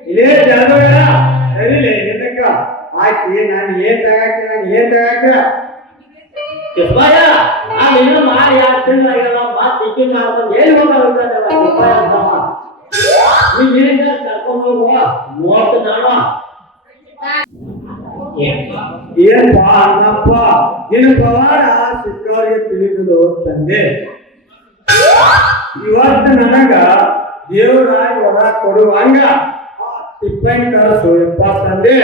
ಇಲ್ಲೇ ಜಾಗಬೇಡ ಸರಿಲೇ ಏನಕ್ಕ ಆಕಿ ನಾನು ಏನ್ ತಗಾಕಿ ನಾನು ಏನ್ ತಗಾಕ ಕಿಸ್ಬಾಯ ನಾನು ಇನ್ನು ಮಾಡಿ ಎರಡು ತಿಂಗಳಾಗಿಲ್ಲ ಮತ್ತೆ ಇಕ್ಕಿಂಗ್ ಮಾಡ್ಕೊಂಡು ಎಲ್ಲಿ ನಿನ್ನ ತಂದೆ. ಇವತ್ತು ನನಗ ದೇವರಾಗಿ ಹೊರ ಕೊಡುವಂಗ ಆ ಕರಸು ಯಪ್ಪ ತಂದೆ.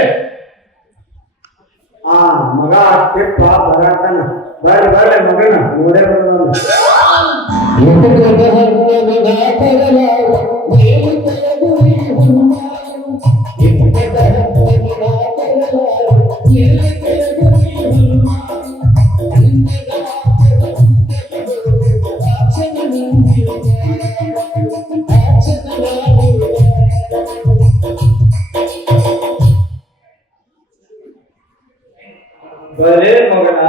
ಆ ಮಗ ತಿಪ್ಪ ಬರತನ. ಬರ್ರಿ ಬರ್ರಿ ಮಗನ ನೋಡೇ ಬರೋಣ ಬರೇ ಮಗನ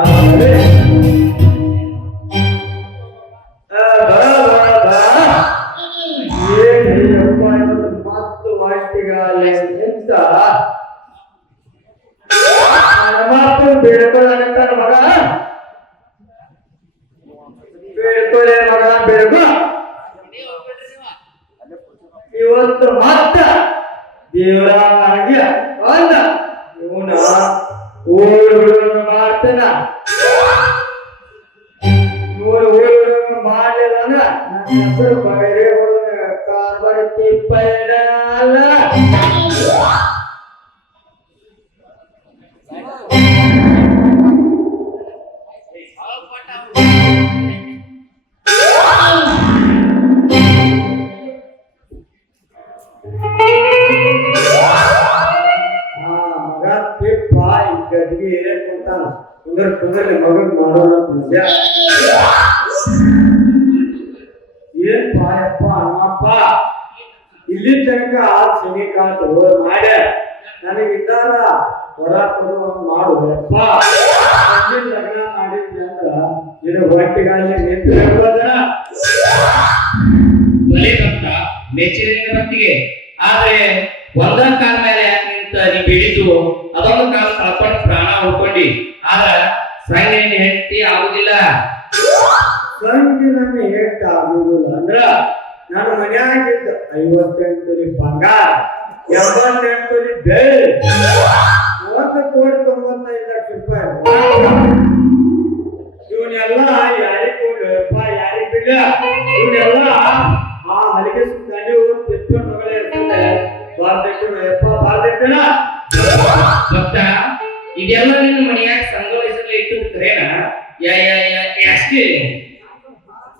ಮತ್ತು ವಾಸ್ತಿಗಾಲೆ ಎಂತ? ಮಾತು ಬೇಡ್ಕೊಳ್ಳಾಗತ್ತಾನ ಮಗ? ಬೇಡ್ಕೊಳ್ಳೆ ಮಗ ಬೇಡ್ಕೊ. ಇವತ್ತು ಮತ್ತ ದೇವರಾಗಿ ಬಂದ. ಇವನ ಊರುಗಳನ್ನು ಮಾಡ್ತಾನ ಇವರು ಮಾಡಲಿಲ್ಲ ಅಂದ್ರ ಏನ್ ಪಾಯಪ್ಪ ಅಮ್ಮಪ್ಪ ಇಲ್ಲಿ ತನಕ ಶನಿ ಕಾತು ನನಗೆ ನನಗಿದ್ದಾರ ಹೊರ ಕೊಡುವಂಗ್ ಮಾಡು ಯಪ್ಪ ತಂದೆ ಲಗ್ನ ಮಾಡಿದ್ದೆ ಅಂದ್ರ ನಿನ್ನ ಹೊಟ್ಟಿಗಾಲಿ ನಿಂತು ಹೇಳ್ಬೋದನ ಒಲೆ ಮೆಚ್ಚಿನ ಭಕ್ತಿಗೆ ಆದ್ರೆ ಒಂದ ಕಾಲ ಮೇಲೆ ನಿಂತ ನೀ ಬಿಡಿದು ಅದೊಂದು ಕಾಲ ಕಳ್ಕೊಂಡು ಪ್ರಾಣ ಉಳ್ಕೊಂಡಿ ಆದ್ರ ಸಂಗ ಹೆಂಡತಿ ಆಗುದಿಲ್ಲ ಸಂಜೆ ನನ್ನ ಹೇಳ್ತ ಆಗುದಿಲ್ಲ ಅಂದ್ರ ನಾನು ಮನ್ಯಾಗಿದ್ದ ಐವತ್ತೆಂಟು ತೊಲಿ ಬಂಗಾರ ಎಂಬತ್ತೆಂಟು ತೊಲಿ ಬೆಳ್ಳಿ. ಒಂದು ಕೋಟಿ ತೊಂಬತ್ತೈದು ಲಕ್ಷ ರೂಪಾಯಿ. ಇವನ್ನೆಲ್ಲ ಯಾರಿಗ್ ಕೊಡ್ಲಪ್ಪ ಯಾರಿಗ್ ಬಿಡ ಇವನ್ನೆಲ್ಲ ಆ ಹಲಿಗೆ ಸುತ್ತಾಡಿ ತಿಪ್ಪನ ಮಗಳೇ ಇರ್ತದೆ ಬಾರ್ದಿಟ್ಟು ಯಪ್ಪ ಬಾರ್ದಿಟ್ಟಣ ಭಕ್ತ ಇದೆಲ್ಲ ನಿನ್ನ ಮನೆಯಾಗ ಸಂಗಮಿಸಲು ಇಟ್ಟು ಬಿಟ್ರೇನ ಯಾ ಯಾ ಯಾ ಯಾಕೆ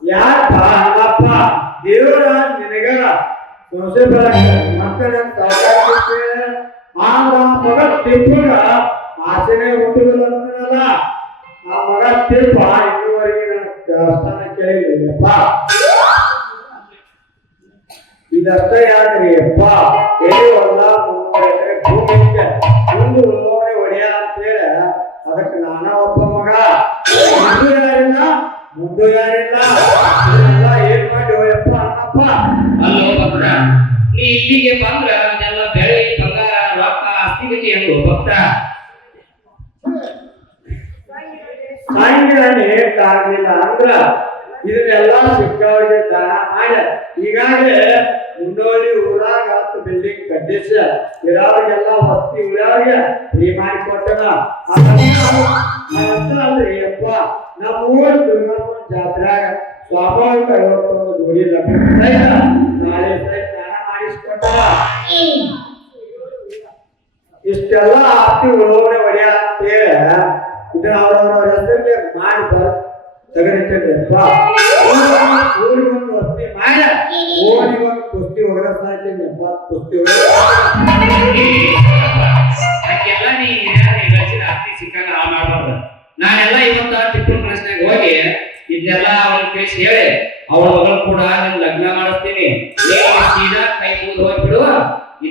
ಯಾರಪ್ಪ ಅಲ್ಲಪ್ಪ ದೇವರ ನಿನಗರ ಸೊಸೆ ಮಕ್ಕಳ ಆಗ ಮಗ ತಿಪ್ಪಗ ಆಸೆನೆ ಹುಟ್ಟುದಿಲ್ಲ ಅಂತಾನಲ್ಲ ಆ ಮಗ ತಿಪ್ಪ ಇದುವರೆಗೆ ನನ್ನ ದೇವಸ್ಥಾನ ಕೇಳಿಲ್ಲಪ್ಪ ಇದಷ್ಟ ಯಾಕ್ರಿ ಅಪ್ಪ ಎಲ್ಲಿ ಹೊಲ ಮುನ್ನೂರು ಎಕರೆ ಭೂಮಿ ಐತೆ ಮುಂದೆ ಒಡೆಯ ಅಂತೇಳಿ ಅದಕ್ಕೆ ನಾನ ಒಬ್ಬ ಮಗ. ಮುಂದೆ ಯಾರಿಲ್ಲ? ಮುಂದೆ ಯಾರಿಲ್ಲ? ಎಂದು ಭಕ್ತ ಸಾಯಂಕಾಲ ಹೇಳ್ತಾಗ್ಲಿಲ್ಲ ಅಂದ್ರ ಇದನ್ನೆಲ್ಲ ಸಿಕ್ಕವರಿಗೆ ದಾನ ಮಾಡ ಈಗಾಗಲೇ ಮುಂಡೋಳಿ ಊರಾಗ ಹತ್ತು ಬಿಲ್ಡಿಂಗ್ ಕಟ್ಟಿಸ ಇರೋರಿಗೆಲ್ಲ ಹತ್ತಿ ಉಳಿಯೋರಿಗೆ ಫ್ರೀ ಮಾಡಿ ಕೊಟ್ಟನ ಅಲ್ರಿ ಅಪ್ಪ ನಮ್ಮ ಊರ ದುರ್ಗಮ್ಮ ಜಾತ್ರಾಗ ಸ್ವಾಭಾವಿಕ ಐವತ್ತೊಂದು ರೂಪಾಯಿ ನಾಳೆ ದಾನ ಮಾಡಿಸ್ಕೊಟ್ಟನ ಇಷ್ಟೆಲ್ಲ ಆಸ್ತಿ ಉಳೋಣೆ ಒಡೆಯ ಅಂತೇಳಿ ಇದನ್ನ ಅವ್ರವ್ರ ಹೆಸರಿಗೆ ಮಾಡಿ ತೆಗೆದಿಟ್ಟಪ್ಪ ಊರಿಗೊಂದು ವಸ್ತಿ ಮಾಡ ಓಣಿಗೊಂದು ಕುಸ್ತಿ ಹೊರ ಸಾಯ್ತೇನೆಪ್ಪ ಕುಸ್ತಿ ನಾನೆಲ್ಲ ಇವತ್ತ ಟಿಪ್ಪು ಮನಸ್ಸಿನಾಗ ಹೋಗಿ, ಇದೆಲ್ಲ ಅವ್ರ ಕೇಳಿಸಿ ಹೇಳಿ. ಅವಳ ಮಗಳು ಕೂಡ ನಿಮ್ ಲಗ್ನ ಮಾಡಿಸ್ತೀನಿ. ಸೀದಾ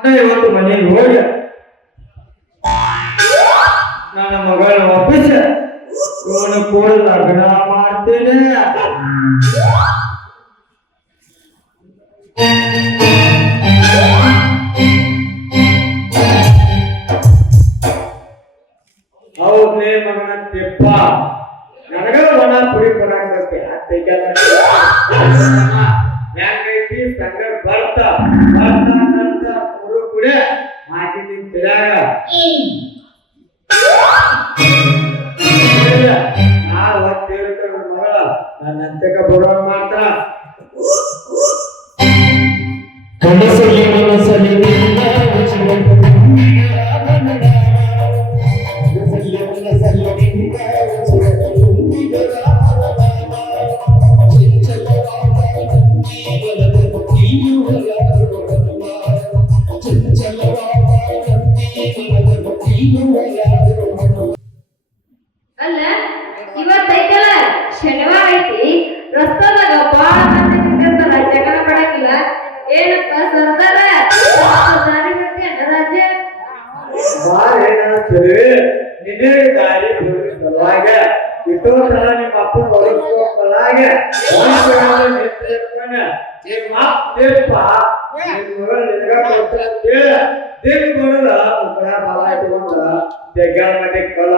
ಪಟ್ನ ಇವತ್ತು ಮನೆಗೆ ಹೋಗಿ ನನ್ನ ಮಗಳ ವಾಪಸ್ ಇವನು ಕೂಡ ಲಗ್ನ ಮಾಡ್ತೇನೆ. in ಮುಕ್ಕಳ ಬಾಲ ಇಟ್ಕೊಂಡ ಜಗ್ಗಾಳ ಮಟ್ಟಿ ಕಲ್ಲ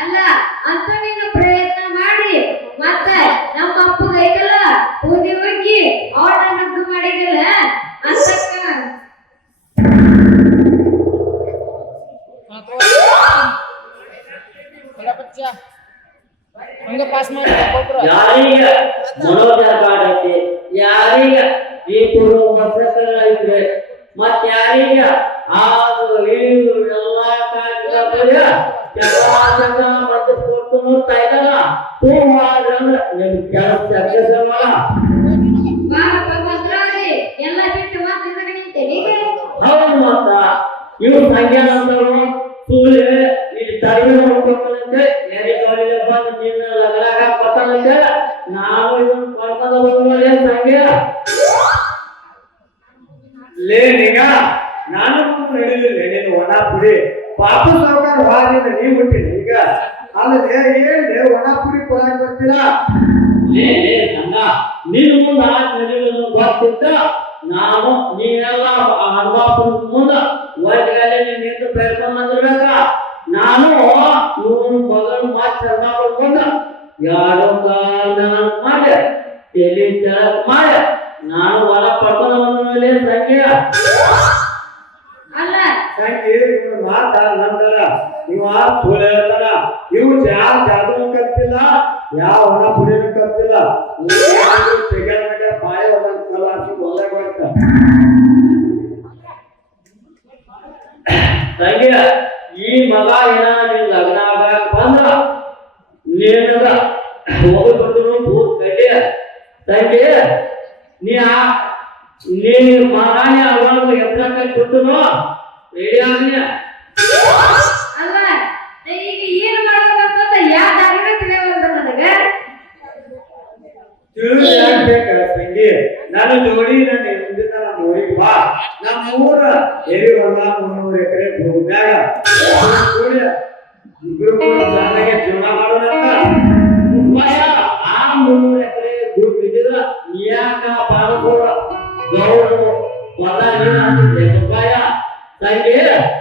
ಅಲ್ಲ ಅಂತ ನೀನು ಪ್ರಯತ್ನ ಮಾಡಿ ಮತ್ತೆ ನಮ್ಮ ಅಪ್ಪಗೈತಲ್ಲ ಬೂದಿ ಹೋಗಿ ಅವಳ ಈ ಪೂರ್ವ ವಸಕರ ಮತ್ತೆ ಮತ್ ಯಾರೀಗ? ಆದು ಇಳಿದು ಎಲ್ಲಾ ಕಾರ್ಯಕ್ರಮ ಮತ್ತೆ ಕೊಟ್ಟು ನೋಡ್ತಾ ಇದ್ದಲ್ಲ ತೂ ಮಾಡ್ರಂದ್ರ ನಿಮ್ ಕೆಲಸ ಕೆಲಸ ಹೌದು ಮತ್ತ ಇವ್ರು ಸಂಖ್ಯಾ ಅಂತವ್ರು ಸೂರ್ಯ ಇಲ್ಲಿ ತರಬೇತಿ ಕೊಡಾಕ್ ಬರ್ತೀರಾ ಲೇ ಲೇ ನಿನ್ನ ಮುಂದ ನಡೆಯುವುದು ಗೊತ್ತಿದ್ದ? ನಾನು ನೀನೆಲ್ಲ ಅನುಭವ ಮುಂದ ಒಟ್ಟಿಗೆ ನಿಂತು ಬಂದಿರ್ಬೇಕ? ನಾನು ಇವ್ನ ಮಗನ ಮಾತು ಚಂದ ಮಾಡ್ಕೊಂಡ ಯಾರೋ ಮಾಡಿ ತೆಳಕ್ ಮಾಡಿ ನಾನು ಹೊಲ ಪಡ್ಕೊಂಡು ಬಂದ ಮೇಲೆ ಸಂಖ್ಯೆ ಅಲ್ಲ. ಸಂಖ್ಯೆ ಇವ್ನ ಮಾತ ನಂತರ ನೀವು ಸುಳ್ಳು ಹೇಳ್ತಾನ ಇವ್ ಯಾವ ಜಾದೂ ಕಲ್ತಿಲ್ಲ ಯಾವ ಹಣ ಪುಡಿನೂ ಕಲ್ತಿಲ್ಲ ತೆಗೆದ ಬಾಳೆ ಒಂದೊಂದು ತಂಗಿಯ ಈ ಮಗ ಏನ ನಿನ್ ಲಗ್ನ ಆಗಾಕ ಬಂದ್ರ ನಿನಗ ಹೋಗ್ಬಿಟ್ಟು ಭೂತ್ ಕಡ್ಡಿ ತಂಗಿ, ನೀ ಆ, ನೀ ಮಗನೇ ಅವಾಗ ಎತ್ತಕ್ಕ ಕೊಟ್ಟನು? ರೆಡಿ ಅಲ್ಲ ನಾ ಈಗ ಏನ್ ಮಾಡ್ಬೇಕಂತ ಯಾವ ದಾರಿನ ತಿಳಿಯವಲ್ದ ನನಗ ತಿಳಿದು ಯಾಕೆ ನಾನು ಜೋಡಿ ನನ್ನ ಮುಂದಿನ ಊರಿಗೆ ಬಾ. ನಮ್ಮ ಊರ ಎರಿ ಹೊಲ ಮುನ್ನೂರು ಎಕರೆ ಭೂಮ್ಯಾಗ ಇಬ್ರು ಕೂಡ ಚೆನ್ನಾಗಿ ಜೀವನ ಮಾಡೋಣ ಆ ಮುನ್ನೂರು ಎಕರೆ ಗ್ರೂಪ್ ಇದ್ದಿದ್ರ ಯಾಕ ಬಾಳಕೋಡ ಗೌಡರು ಹೊಲ ಉಪಾಯ ತಂಗಿ,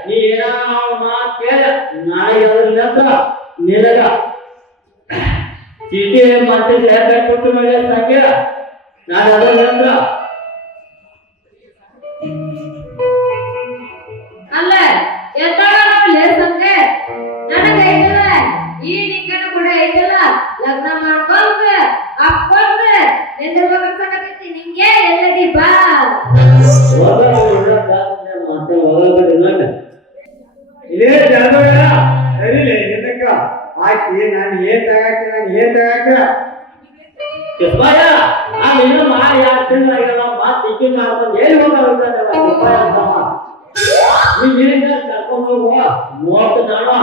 ನೀ ಏನ ಅವ್ನ ಮಾತ್ ಕೇಳ. ನಾಳೆ ಅದ್ರಲ್ಲಂತ ನಿನಗ. ಚೀಟಿ ಮತ್ತೆ ಸೇರ್ಕ ಕೊಟ್ಟು ಮೇಲೆ ತಂಗಿ ನಾನು ಅದ್ರ ಅಲ್ಲ ನನಗ ಐತಲ್ಲ ಈ ನಿಂಗನ ಕೂಡ ಐತಲ್ಲ ಲಗ್ನ ಮಾಡ್ಕೊಂಡ್ ನಿಂಗೆ ಎಲ್ಲದಿ ಬಾ. ಮತ್ತೆ ಒಳಗಡೆ ಇಲ್ಲ ಇದೇ ಜಾದವ ಸರಿಲೇ ನಿನ್ನಕ್ಕ ಆಕಿ ನಾನು ಏನ್ ತಗಾಕ ನಾನು ಏನ್ ತಗಾಕ ಕಿಸ್ಬಾಯ ಆ ಮಾ ಯಾರು ತಿನ್ನಾಗಿಲ್ಲ ಮಾತು ಇಕ್ಕಿಂಗ್ ಮಾಡ್ಕೊಂಡು ಹೇಳಿ ಹೋಗೋದಂತ ಕಿಸ್ಬಾಯ ಅಂತಮ್ಮ ಕರ್ಕೊಂಡು ಹೋಗುವ ನೋಡ್ತಾ